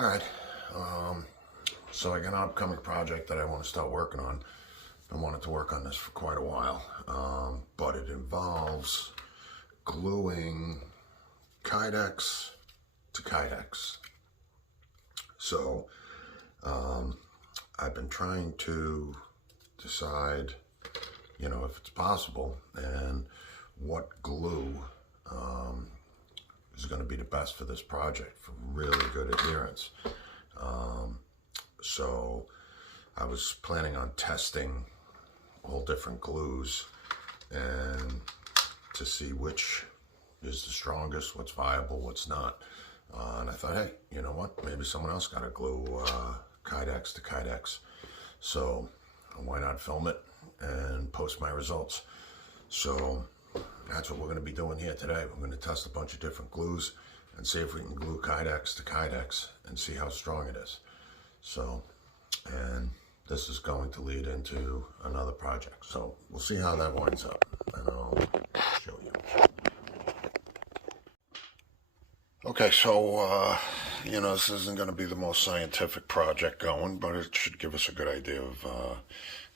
All right. So I got an upcoming project that I want to start working on. I wanted to work on this for quite a while, but it involves gluing Kydex to Kydex. So I've been trying to decide, if it's possible and what glue is going to be the best for this project for really good adherence. So I was planning on testing all different glues and to see which is the strongest, what's viable, what's not. And I thought, hey, you know what? Maybe someone else got to glue Kydex to Kydex. So why not film it and post my results? So that's what we're going to be doing here today. We're going to test a bunch of different glues and see if we can glue Kydex to Kydex and see how strong it is. So, and this is going to lead into another project. So we'll see how that winds up, and I'll show you. Okay, so, this isn't going to be the most scientific project going, but it should give us a good idea of,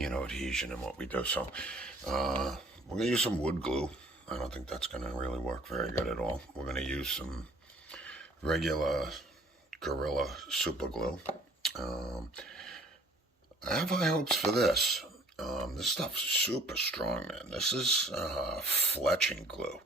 adhesion and what we do. So, we're going to use some wood glue. I don't think that's going to really work very good at all. We're going to use some regular Gorilla super glue. I have high hopes for this. This stuff's super strong, man. This is fletching glue,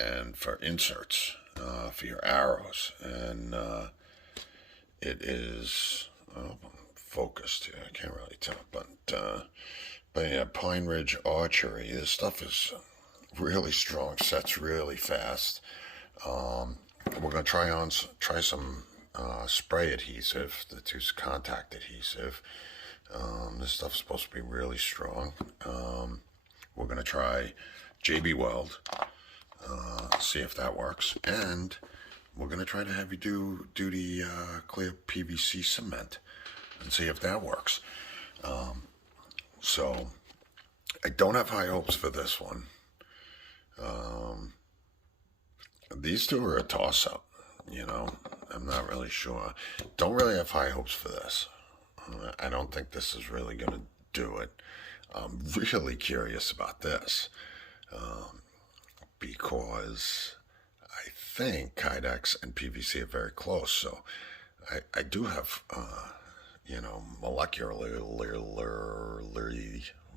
and for inserts, for your arrows, and it is focused here. I can't really tell, but yeah, Pine Ridge Archery. This stuff is really strong. Sets really fast. We're gonna try some spray adhesive that uses contact adhesive. This stuff's supposed to be really strong. We're going to try JB Weld, see if that works. And we're going to try to have you do the clear PVC cement and see if that works. So I don't have high hopes for this one. These two are a toss-up, I'm not really sure. Don't really have high hopes for this. I don't think this is really going to do it. I'm really curious about this because I think Kydex and PVC are very close. So I do have, molecularly,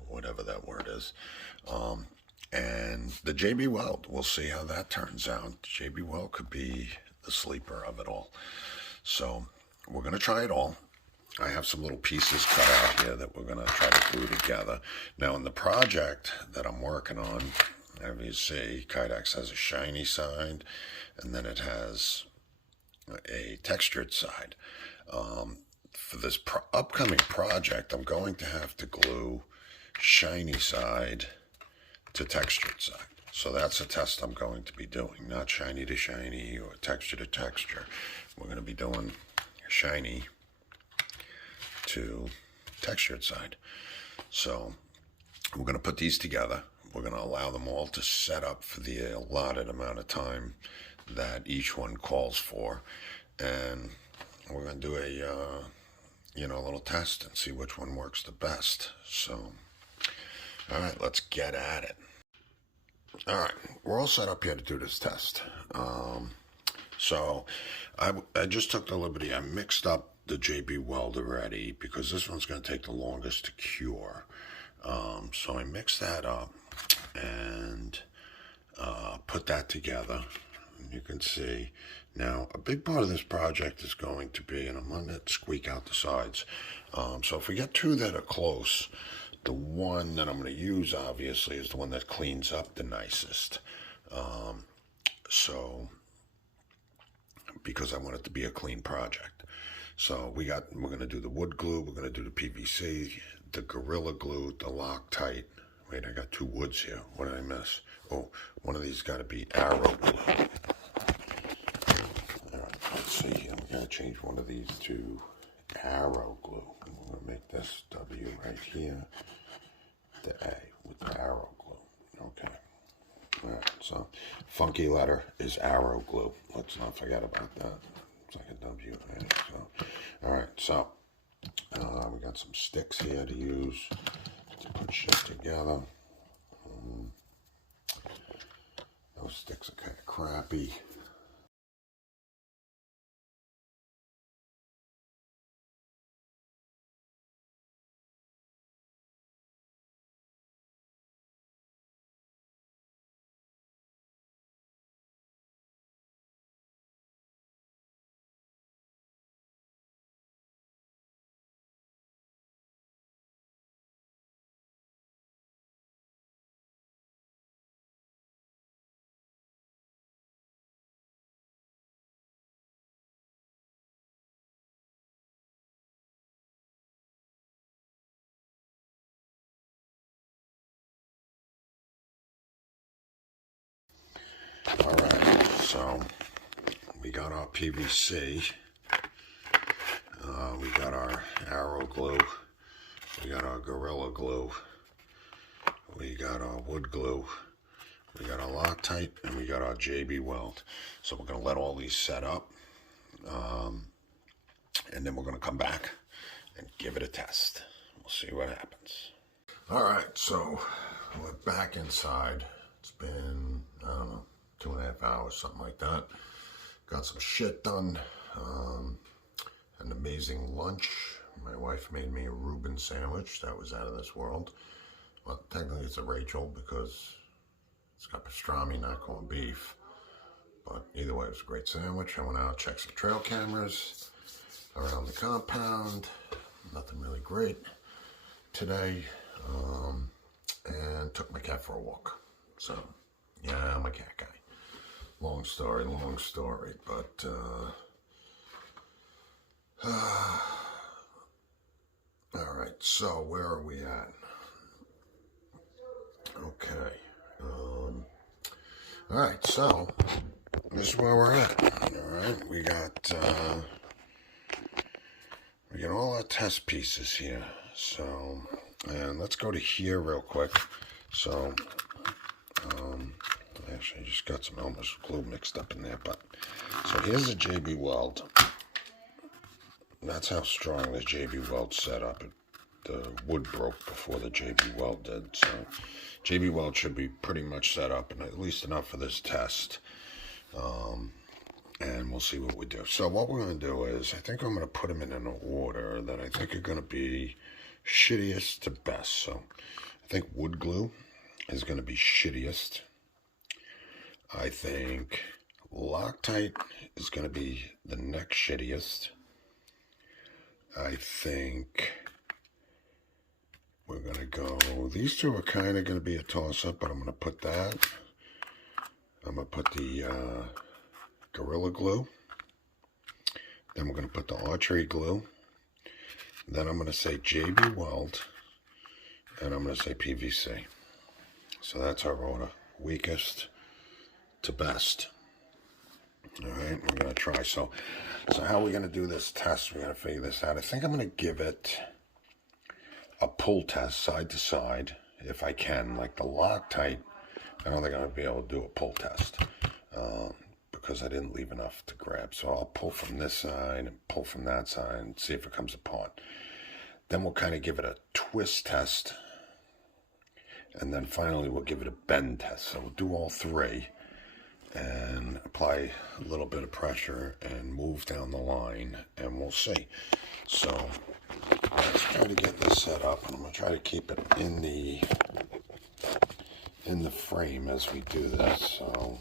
whatever that word is, and the JB Weld. We'll see how that turns out. JB Weld could be the sleeper of it all. So we're going to try it all. I have some little pieces cut out here that we're going to try to glue together. Now, in the project that I'm working on, as you see, Kydex has a shiny side, and then it has a textured side. For this upcoming project, I'm going to have to glue shiny side to textured side. So that's a test I'm going to be doing, not shiny to shiny or texture to texture. We're going to be doing shiny to textured side. So we're going to put these together. We're going to allow them all to set up for the allotted amount of time that each one calls for. And we're going to do a little test and see which one works the best. So, all right, let's get at it. All right, we're all set up here to do this test. So I just took the liberty. I mixed up the JB Weld already because this one's going to take the longest to cure. So I mixed that up and put that together. And you can see now a big part of this project is going to be, and I'm going to squeak out the sides. So if we get two that are close, the one that I'm going to use, obviously, is the one that cleans up the nicest. Because I want it to be a clean project. So we're going to do the wood glue, we're going to do the PVC, the Gorilla Glue, the Loctite. Wait, I got two woods here. What did I miss? Oh, one of these got to be arrow glue. All right, let's see here. We got to change one of these to arrow glue. I'm going to make this W right here, the A with the arrow glue. Okay. All right, so funky letter is arrow glue. Let's not forget about that. looks like a W. Yeah, so, all right, so we got some sticks here to use to put shit together. Those sticks are kind of crappy. All right, so we got our PVC, we got our arrow glue, we got our Gorilla Glue, we got our wood glue, we got our Loctite, and we got our JB Weld. So we're going to let all these set up, and then we're going to come back and give it a test. We'll see what happens. All right, so we're back inside. It's been, I don't know, 2.5 hours, something like that. Got some shit done. An amazing lunch. My wife made me a Reuben sandwich that was out of this world. Well, technically it's a Rachel because it's got pastrami, not corned beef. But either way, it was a great sandwich. I went out, checked some trail cameras around the compound. Nothing really great today. And took my cat for a walk. So, yeah, I'm a cat guy. Long story, but all right, so where are we at? Okay. All right, so this is where we're at. All right, we got all our test pieces here. So, and let's go to here real quick. So, actually, I just got some Elmer's glue mixed up in there, but so here's the JB Weld. That's how strong the JB Weld set up. The wood broke before the JB Weld did, so JB Weld should be pretty much set up, and at least enough for this test. And we'll see what we do. So what we're going to do is, I think I'm going to put them in an order that I think are going to be shittiest to best. So I think wood glue is going to be shittiest. I think Loctite is going to be the next shittiest. I think we're going to go, these two are kind of going to be a toss-up, but I'm going to put that. I'm going to put the Gorilla Glue. Then we're going to put the Archery Glue. Then I'm going to say JB Weld. And I'm going to say PVC. So that's our order. Weakest to best. All right, we're going to try. So how are we going to do this test? We're going to figure this out. I think I'm going to give it a pull test side to side, if I can. Like the Loctite, I don't think I'm going to be able to do a pull test because I didn't leave enough to grab. So I'll pull from this side and pull from that side and see if it comes apart. Then we'll kind of give it a twist test. And then finally we'll give it a bend test. So we'll do all three and apply a little bit of pressure and move down the line, and we'll see. So let's try to get this set up, and I'm going to try to keep it in the frame as we do this. So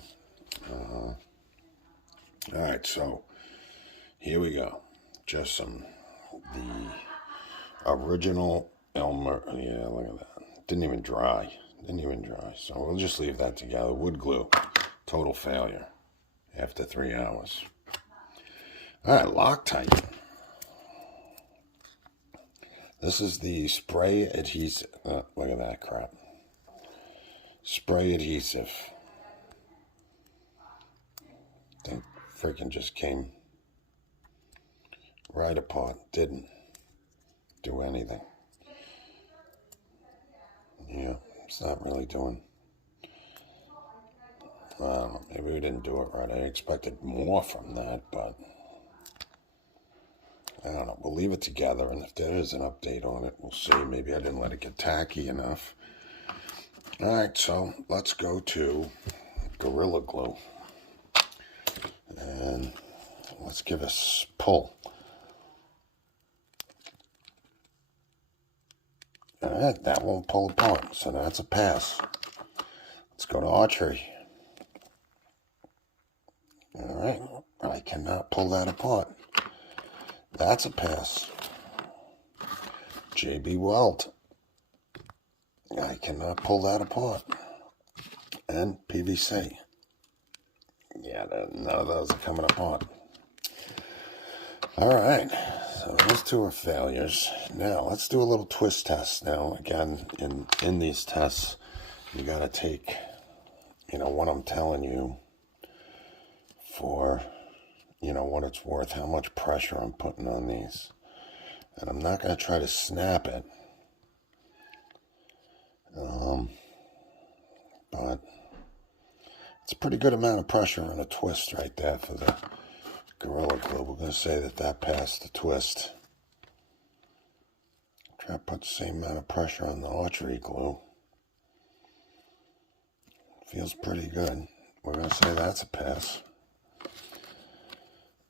all right, so here we go. Just the original Elmer. Yeah, look at that. Didn't even dry. So we'll just leave that together. Wood glue. Total failure after 3 hours. All right, Loctite. This is the spray adhesive. Look at that crap. Spray adhesive. Thing freaking just came right apart. Didn't do anything. Yeah, it's not really doing. I don't know, maybe we didn't do it right. I expected more from that, but I don't know. We'll leave it together, and if there is an update on it, we'll see. Maybe I didn't let it get tacky enough. All right, so let's go to Gorilla Glue. And let's give a pull. All right, that won't pull apart, so that's a pass. Let's go to archery. All right, I cannot pull that apart. That's a pass. JB Weld. I cannot pull that apart. And PVC. Yeah, none of those are coming apart. All right, so those two are failures. Now, let's do a little twist test. Now, again, in these tests, you got to take, what I'm telling you for, what it's worth, how much pressure I'm putting on these. And I'm not going to try to snap it. But it's a pretty good amount of pressure on a twist right there for the Gorilla Glue. We're going to say that passed the twist. Try to put the same amount of pressure on the archery glue. Feels pretty good. We're going to say that's a pass.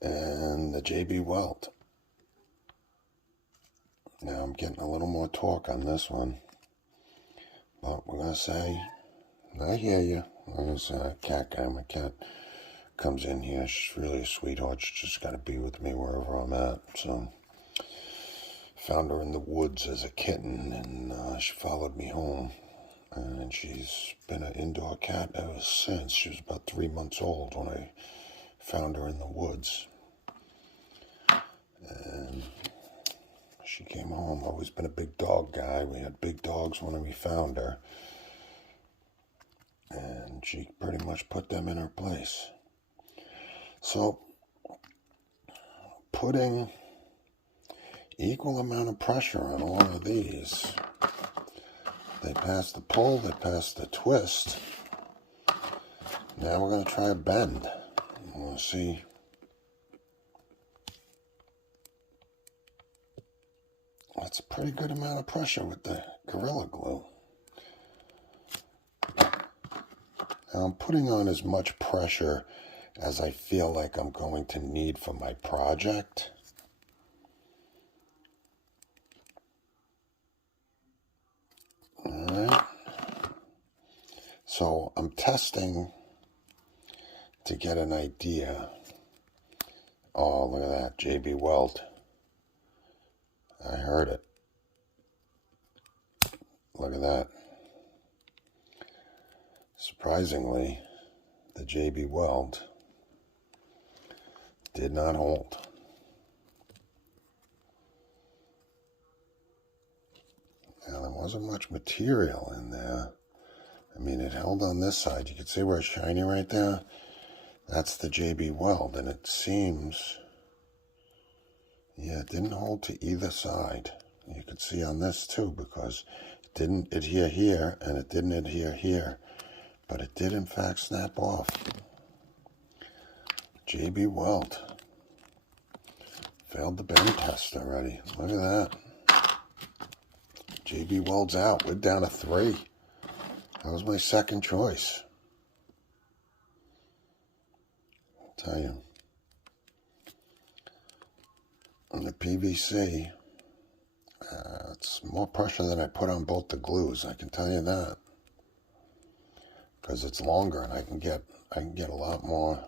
And the JB Weld. Now I'm getting a little more torque on this one. But we're going to say, I hear you. There's a cat guy. My cat comes in here. She's really a sweetheart. She's just got to be with me wherever I'm at. So, found her in the woods as a kitten, and she followed me home. And she's been an indoor cat ever since. She was about 3 months old when I found her in the woods. And she came home. Always been a big dog guy. We had big dogs when we found her. And she pretty much put them in her place. So, putting equal amount of pressure on all of these. They passed the pull, they passed the twist. Now we're going to try a bend. We'll see. That's a pretty good amount of pressure with the Gorilla Glue. Now I'm putting on as much pressure as I feel like I'm going to need for my project. All right. So I'm testing to get an idea. Oh, look at that, JB Weld. I heard it. Look at that. Surprisingly, the JB Weld did not hold. Now, there wasn't much material in there. I mean, it held on this side. You can see where it's shiny right there? That's the JB Weld, and it seems, yeah, it didn't hold to either side. You can see on this too, because it didn't adhere here, and it didn't adhere here. But it did, in fact, snap off. JB Weld. Failed the bend test already. Look at that. JB Weld's out. We're down to 3. That was my second choice. I'll tell you. On the PVC, it's more pressure than I put on both the glues. I can tell you that. Because it's longer and I can get a lot more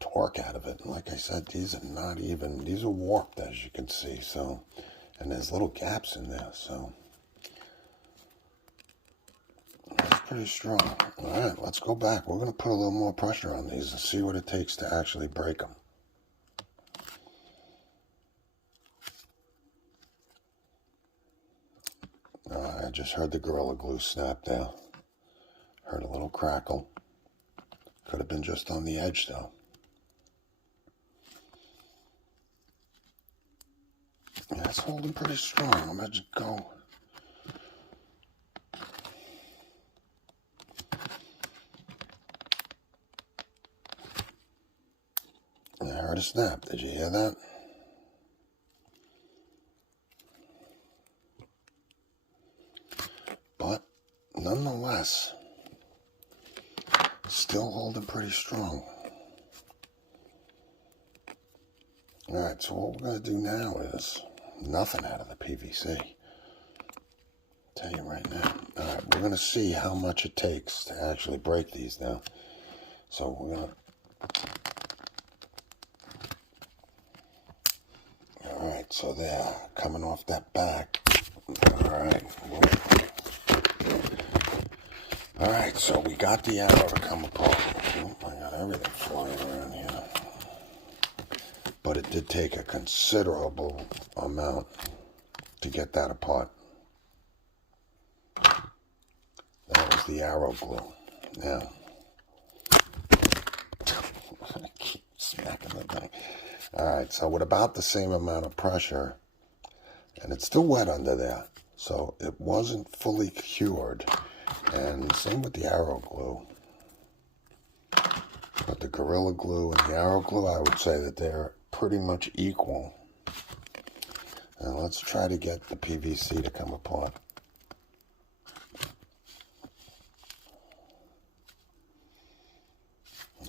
torque out of it. And like I said, these are not even, these are warped, as you can see. So, and there's little gaps in there. So it's pretty strong. All right, let's go back. We're going to put a little more pressure on these and see what it takes to actually break them. I just heard the Gorilla Glue snap there. Heard a little crackle. Could have been just on the edge, though. Yeah, it's holding pretty strong. I'm going to just go. I heard a snap. Did you hear that? nonetheless, still holding pretty strong. Alright, so what we're going to do now is nothing out of the PVC. Tell you right now. Alright, we're going to see how much it takes to actually break these now. So we're going to... Alright, so they're coming off that back. Alright. Alright, so we got the arrow to come apart. Oh, I got everything flying around here. But it did take a considerable amount to get that apart. That was the arrow glue. Now, I keep smacking the thing. Alright, so with about the same amount of pressure, and it's still wet under there, so it wasn't fully cured. And same with the arrow glue. But the Gorilla Glue and the arrow glue, I would say that they're pretty much equal. Now let's try to get the PVC to come apart.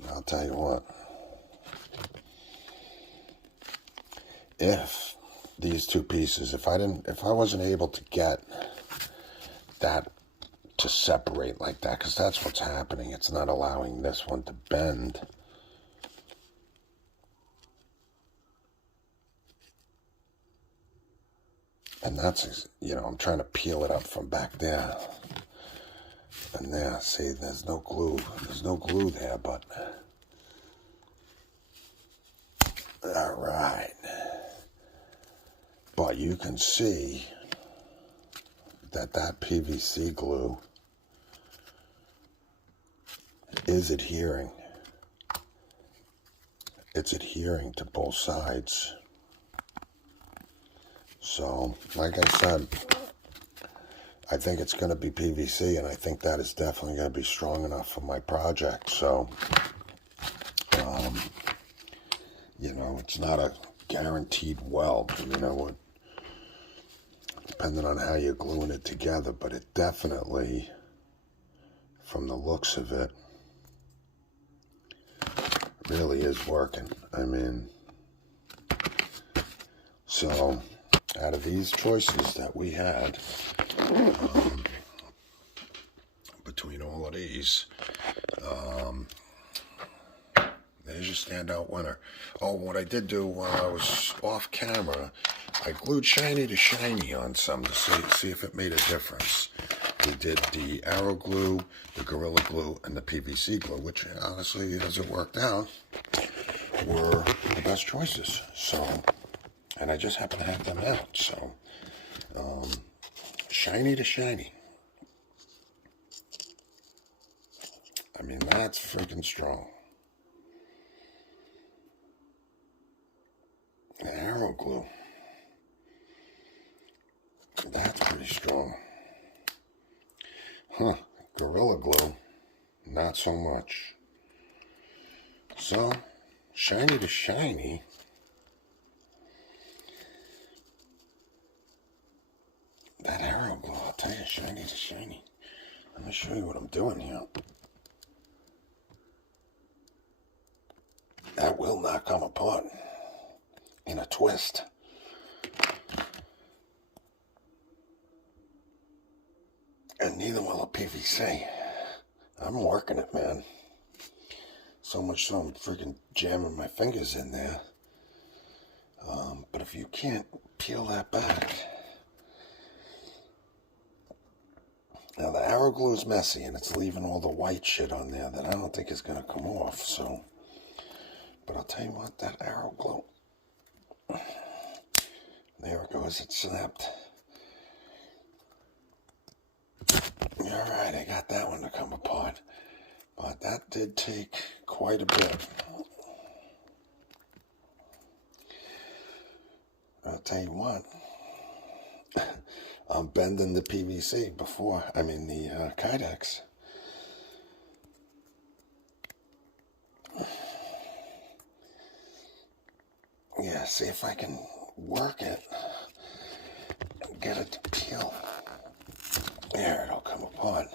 I'll tell you what. If these two pieces, if I wasn't able to get that to separate like that, because that's what's happening. It's not allowing this one to bend. And that's, I'm trying to peel it up from back there. And there, see, there's no glue. There's no glue there, but... All right. But you can see that PVC glue is adhering. It's adhering to both sides. So, like I said, I think it's going to be PVC, and I think that is definitely going to be strong enough for my project. So, it's not a guaranteed weld, depending on how you're gluing it together, but it definitely, from the looks of it, really is working. So out of these choices that we had, between all of these, there's your standout winner. Oh, what I did do while I was off camera, I glued shiny to shiny on some to see if it made a difference. We did the arrow glue, the Gorilla Glue, and the PVC glue, which honestly, as it worked out, were the best choices. So, and I just happen to have them out. So, shiny to shiny. That's freaking strong. Arrow glue. That's pretty strong. Huh. Gorilla Glue. Not so much. So, shiny to shiny. That arrow glue, I'll tell you, shiny to shiny. Let me show you what I'm doing here. That will not come apart in a twist. And neither will a PVC. I'm working it, man. So much so I'm freaking jamming my fingers in there. But if you can't peel that back... Now the arrow glue is messy and it's leaving all the white shit on there that I don't think is going to come off, so... But I'll tell you what, that arrow glue... There it goes, it snapped. Alright, I got that one to come apart. But that did take quite a bit. I'll tell you what, I'm bending the PVC before, the Kydex. Yeah, see if I can work it and get it to peel. There, it'll come apart.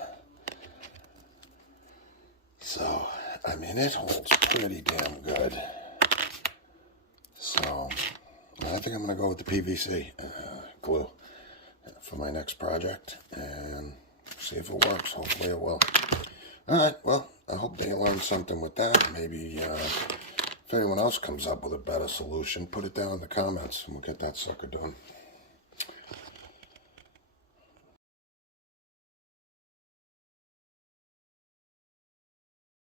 and it holds pretty damn good. So I think I'm going to go with the PVC glue for my next project and see if it works. Hopefully it will. Alright, well, I hope they learned something with that. Maybe if anyone else comes up with a better solution, put it down in the comments and we'll get that sucker done.